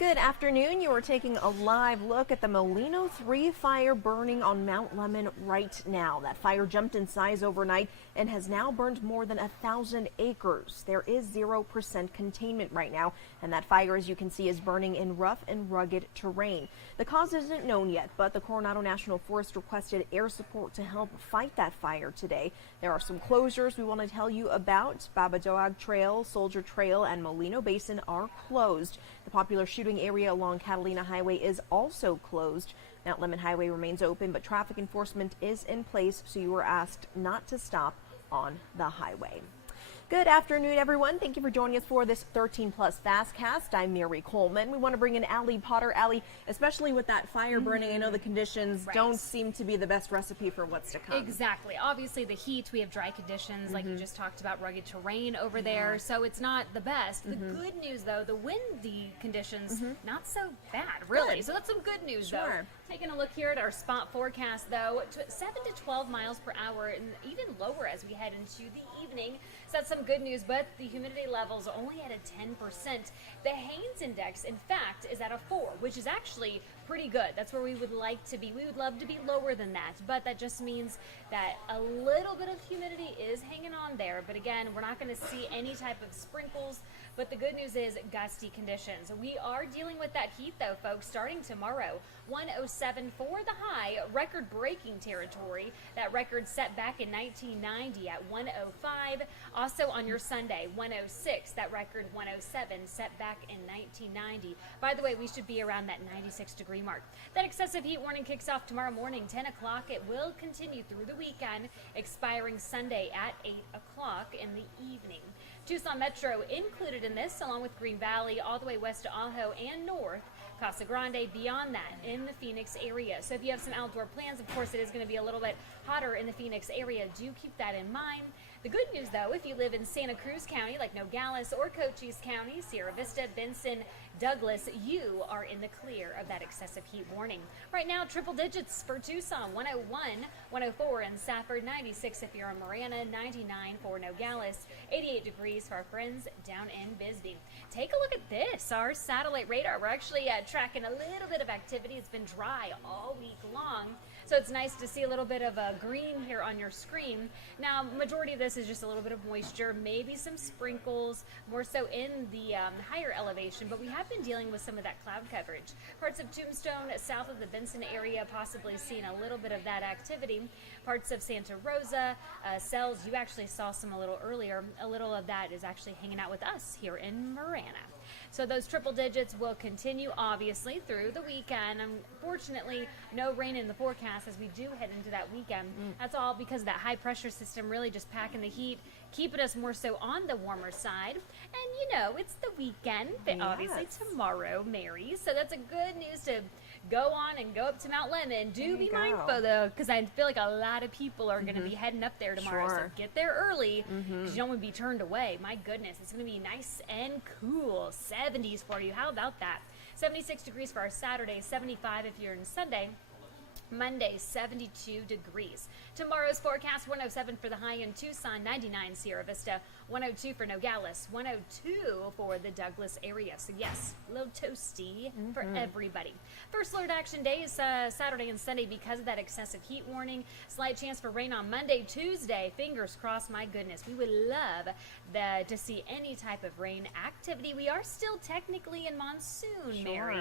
Good afternoon. You are taking a live look at the Molino 3 fire burning on Mount Lemmon right now. That fire jumped in size overnight and has now burned more than 1,000 acres. There is 0% containment right now, and that fire, as you can see, is burning in rough and rugged terrain. The cause isn't known yet, but the Coronado National Forest requested air support to help fight that fire today. There are some closures we want to tell you about. Babadoag Trail, Soldier Trail, and Molino Basin are closed. The popular shooting area along Catalina Highway is also closed. Mount Lemmon Highway remains open, but traffic enforcement is in place, so you are asked not to stop on the highway. Good afternoon, everyone. Thank you for joining us for this 13 Plus FastCast. I'm Mary Coleman. We want to bring in Allie Potter. Allie, especially with that fire burning, I know the conditions don't seem to be the best recipe for what's to come. Exactly. Obviously, the heat, we have dry conditions, like you just talked about, rugged terrain over there, so it's not the best. The good news, though, the windy conditions, not so bad, really. Good. So that's some good news, though. Taking a look here at our spot forecast, though, 7 to 12 miles per hour and even lower as we head into the evening. So that's some good news, but the humidity levels are only at a 10%. The Haines index, in fact, is at a 4, which is actually pretty good. That's where we would like to be. We would love to be lower than that, but that just means that a little bit of humidity is hanging on there. But again, we're not going to see any type of sprinkles. But the good news is gusty conditions. We are dealing with that heat, though, folks, starting tomorrow. 107 for the high, record-breaking territory. That record set back in 1990 at 105. Also on your Sunday, 106. That record 107 set back in 1990. By the way, we should be around that 96-degree mark. That excessive heat warning kicks off tomorrow morning, 10 o'clock. It will continue through the weekend, expiring Sunday at 8 o'clock in the evening. Tucson Metro included in this, along with Green Valley, all the way west to Ajo and north, Casa Grande, beyond that in the Phoenix area. So if you have some outdoor plans, of course, it is going to be a little bit hotter in the Phoenix area. Do keep that in mind. The good news, though, if you live in Santa Cruz County, like Nogales or Cochise County, Sierra Vista, Benson, Douglas, you are in the clear of that excessive heat warning. Right now, triple digits for Tucson, 101, 104 in Safford, 96 if you're in Marana, 99 for Nogales, 88 degrees for our friends down in Bisbee. Take a look at this, our satellite radar. We're actually tracking a little bit of activity. It's been dry all week long, so it's nice to see a little bit of a green here on your screen. Now, majority of this is just a little bit of moisture, maybe some sprinkles, more so in the higher elevation, but we have been dealing with some of that cloud coverage. Parts of Tombstone, south of the Benson area, possibly seeing a little bit of that activity. Parts of Santa Rosa, Sells, you actually saw some a little earlier. A little of that is actually hanging out with us here in Marana. So those triple digits will continue, obviously, through the weekend. Unfortunately, no rain in the forecast as we do head into that weekend. That's all because of that high pressure system really just packing the heat, keeping us more so on the warmer side. And, you know, it's the weekend, but obviously tomorrow, Mary. So that's a good news to go on and go up to Mount Lemmon. Do be mindful, though, because I feel like a lot of people are going to be heading up there tomorrow. So get there early because you don't want to be turned away. My goodness, it's going to be nice and cool. 70s for you. How about that? 76 degrees for our Saturday, 75 if you're in Sunday. Monday, 72 degrees. Tomorrow's forecast, 107 for the high in Tucson, 99 Sierra Vista, 102 for Nogales, 102 for the Douglas area. So yes, a little toasty for everybody. First alert action day is Saturday and Sunday because of that excessive heat warning. Slight chance for rain on Monday, Tuesday. Fingers crossed, my goodness. We would love to see any type of rain activity. We are still technically in monsoon, Mary,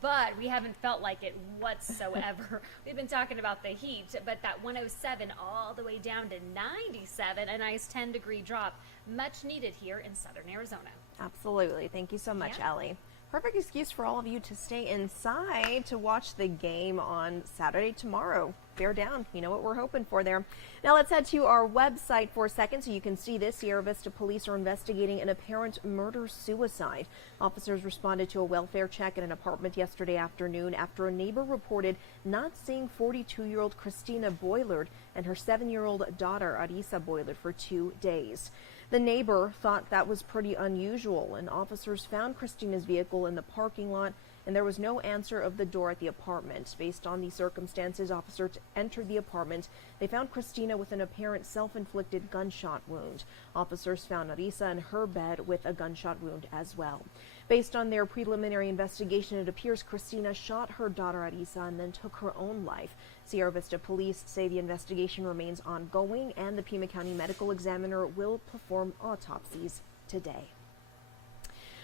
but we haven't felt like it whatsoever. We've been talking about the heat, but that 107 all the way down to 97, a nice 10-degree drop, much needed here in southern Arizona. Absolutely. Thank you so much, Allie. Perfect excuse for all of you to stay inside to watch the game on Saturday tomorrow. Bear down. You know what we're hoping for there. Now let's head to our website for a second so you can see this. Sierra Vista police are investigating an apparent murder-suicide. Officers responded to a welfare check at an apartment yesterday afternoon after a neighbor reported not seeing 42-year-old Christina Boylard and her 7-year-old daughter Arisa Boylard for 2 days. The neighbor thought that was pretty unusual, and officers found Christina's vehicle in the parking lot, and there was no answer of the door at the apartment. Based on the circumstances, officers entered the apartment. They found Christina with an apparent self-inflicted gunshot wound. Officers found Arisa in her bed with a gunshot wound as well. Based on their preliminary investigation, it appears Christina shot her daughter Arisa and then took her own life. Sierra Vista police say the investigation remains ongoing and the Pima County Medical Examiner will perform autopsies today.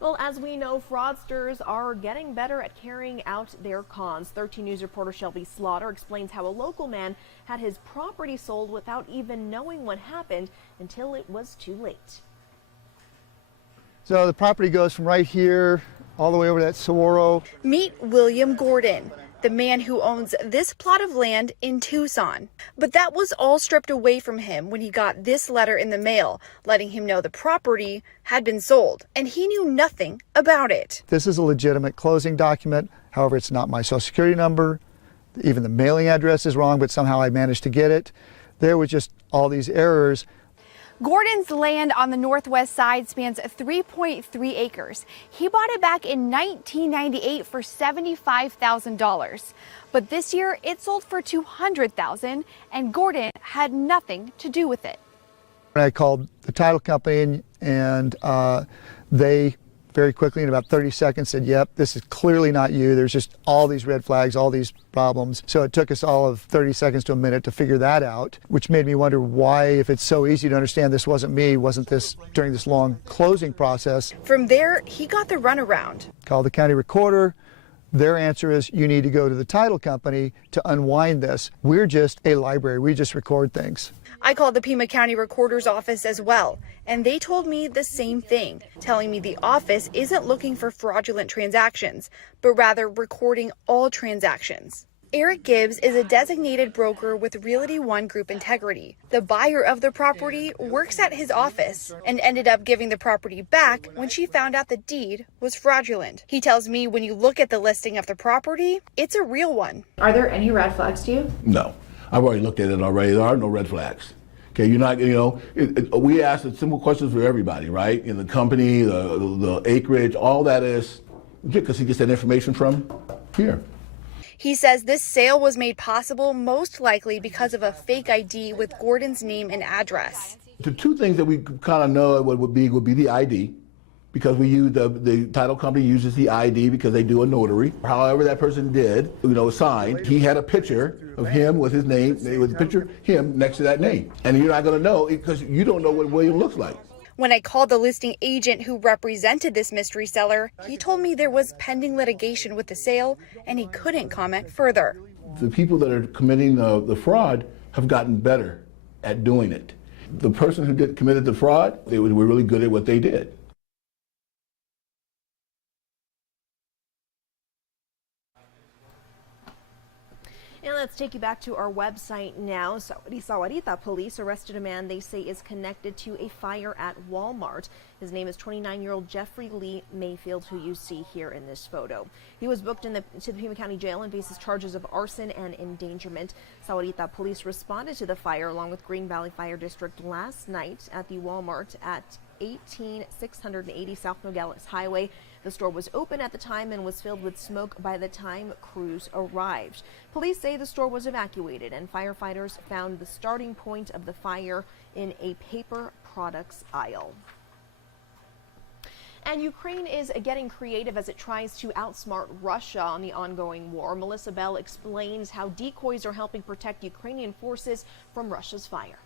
Well, as we know, fraudsters are getting better at carrying out their cons. 13 News reporter Shelby Slaughter explains how a local man had his property sold without even knowing what happened until it was too late. So the property goes from right here all the way over to that Saguaro. Meet William Gordon, the man who owns this plot of land in Tucson. But that was all stripped away from him when he got this letter in the mail, letting him know the property had been sold, and he knew nothing about it. This is a legitimate closing document. However, it's not my social security number. Even the mailing address is wrong, but somehow I managed to get it. There was just all these errors. Gordon's land on the northwest side spans 3.3 acres. He bought it back in 1998 for $75,000. But this year it sold for $200,000 and Gordon had nothing to do with it. I called the title company and they very quickly, in about 30 seconds, said, yep, this is clearly not you. There's just all these red flags, all these problems. So it took us all of 30 seconds to a minute to figure that out, which made me wonder why, if it's so easy to understand this wasn't me, wasn't this during this long closing process. From there, he got the runaround. Called the county recorder. Their answer is, you need to go to the title company to unwind this. We're just a library. We just record things. I called the Pima County Recorder's office as well, and they told me the same thing, telling me the office isn't looking for fraudulent transactions, but rather recording all transactions. Eric Gibbs is a designated broker with Realty One Group Integrity. The buyer of the property works at his office and ended up giving the property back when she found out the deed was fraudulent. He tells me when you look at the listing of the property, it's a real one. Are there any red flags to you? No. I've already looked at it already. There are no red flags. Okay, you're not, we ask simple questions for everybody, right? In the company, the acreage, all that is, because he gets that information from here. He says this sale was made possible most likely because of a fake ID with Gordon's name and address. The two things that we kind of know would be the ID, because we use the title company uses the ID because they do a notary. However that person did, signed, he had a picture of him with his name, with a picture him next to that name. And you're not going to know because you don't know what William looks like. When I called the listing agent who represented this mystery seller, he told me there was pending litigation with the sale and he couldn't comment further. The people that are committing the fraud have gotten better at doing it. The person who committed the fraud, they were really good at what they did. And let's take you back to our website now. Sahuarita police arrested a man they say is connected to a fire at Walmart. His name is 29-year-old Jeffrey Lee Mayfield, who you see here in this photo. He was booked to the Pima County Jail and faces charges of arson and endangerment. Sahuarita police responded to the fire along with Green Valley Fire District last night at the Walmart at 18680 South Nogales Highway. The store was open at the time and was filled with smoke by the time crews arrived. Police say the store was evacuated and firefighters found the starting point of the fire in a paper products aisle. And Ukraine is getting creative as it tries to outsmart Russia on the ongoing war. Melissa Bell explains how decoys are helping protect Ukrainian forces from Russia's fire.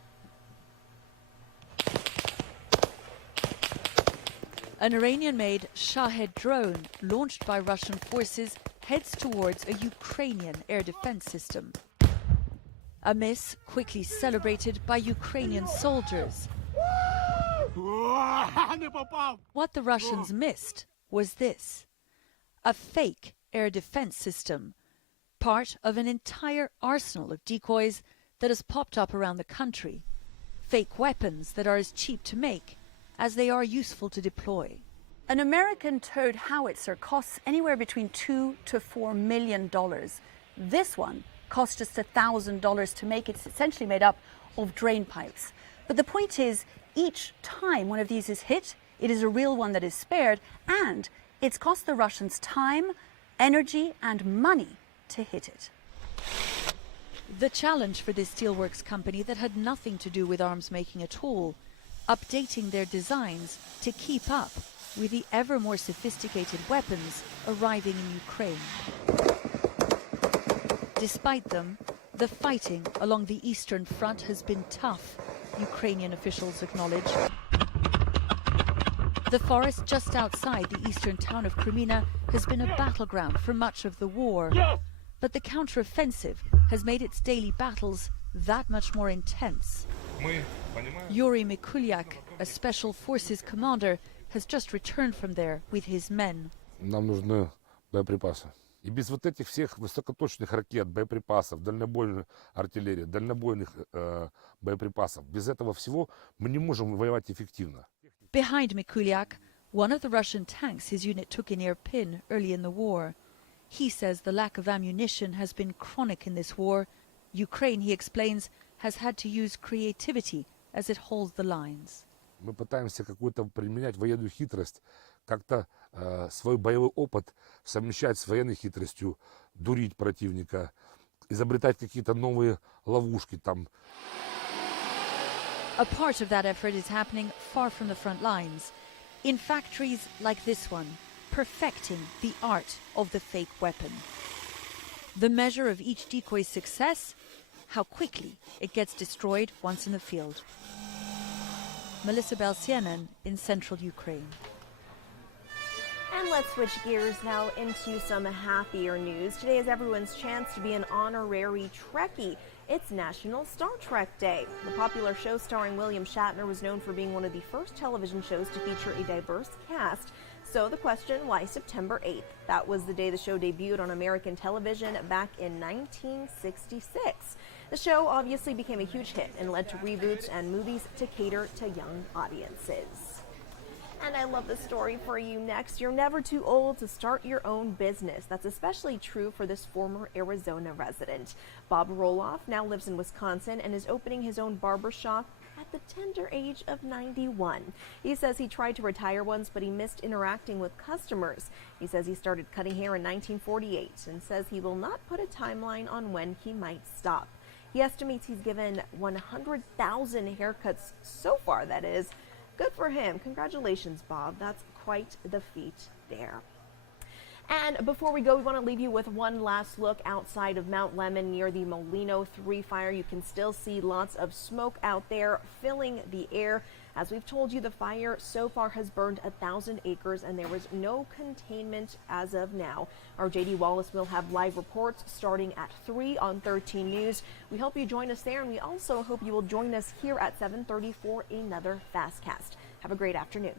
An Iranian-made Shahed drone launched by Russian forces heads towards a Ukrainian air defense system. A miss quickly celebrated by Ukrainian soldiers. What the Russians missed was this: a fake air defense system, part of an entire arsenal of decoys that has popped up around the country. Fake weapons that are as cheap to make as they are useful to deploy. An American towed howitzer costs anywhere between $2 to $4 million. This one cost just $1,000 to make. It's essentially made up of drain pipes. But the point is, each time one of these is hit, it is a real one that is spared, and it's cost the Russians time, energy, and money to hit it. The challenge for this steelworks company that had nothing to do with arms making at all, updating their designs to keep up with the ever more sophisticated weapons arriving in Ukraine. Despite them, the fighting along the Eastern Front has been tough, Ukrainian officials acknowledge. The forest just outside the eastern town of Kreminna has been a battleground for much of the war. But the counter-offensive has made its daily battles that much more intense. Yuri Mikulyak, a special forces commander, has just returned from there with his men. Нам нужны боеприпасы. И без вот этих всех высокоточных ракет, боеприпасов, дальнобойной артиллерии, дальнобойных боеприпасов, без этого всего мы не можем воевать эффективно. Behind Mikulyak, one of the Russian tanks his unit took in Irpin early in the war. He says the lack of ammunition has been chronic in this war. Ukraine, he explains, has had to use creativity as it holds the lines. Мы пытаемся какую-то применять военную хитрость, как-то свой боевой опыт совмещать с военной хитростью, дурить противника, изобретать какие-то новые ловушки там. A part of that effort is happening far from the front lines, in factories like this one, perfecting the art of the fake weapon. The measure of each decoy's success, how quickly it gets destroyed once in the field. Melissa Belsienen in central Ukraine. And let's switch gears now into some happier news. Today is everyone's chance to be an honorary Trekkie. It's National Star Trek Day. The popular show starring William Shatner was known for being one of the first television shows to feature a diverse cast. So the question, why September 8th? That was the day the show debuted on American television back in 1966. The show obviously became a huge hit and led to reboots and movies to cater to young audiences. And I love this story for you next. You're never too old to start your own business. That's especially true for this former Arizona resident. Bob Roloff now lives in Wisconsin and is opening his own barber shop at the tender age of 91. He says he tried to retire once, but he missed interacting with customers. He says he started cutting hair in 1948 and says he will not put a timeline on when he might stop. He estimates he's given 100,000 haircuts so far, that is. Good for him. Congratulations, Bob. That's quite the feat there. And before we go, we want to leave you with one last look outside of Mount Lemmon near the Molino 3 fire. You can still see lots of smoke out there filling the air. As we've told you, the fire so far has burned 1,000 acres and there was no containment as of now. Our JD Wallace will have live reports starting at 3 on 13 News. We hope you join us there, and we also hope you will join us here at 7:30 for another FastCast. Have a great afternoon.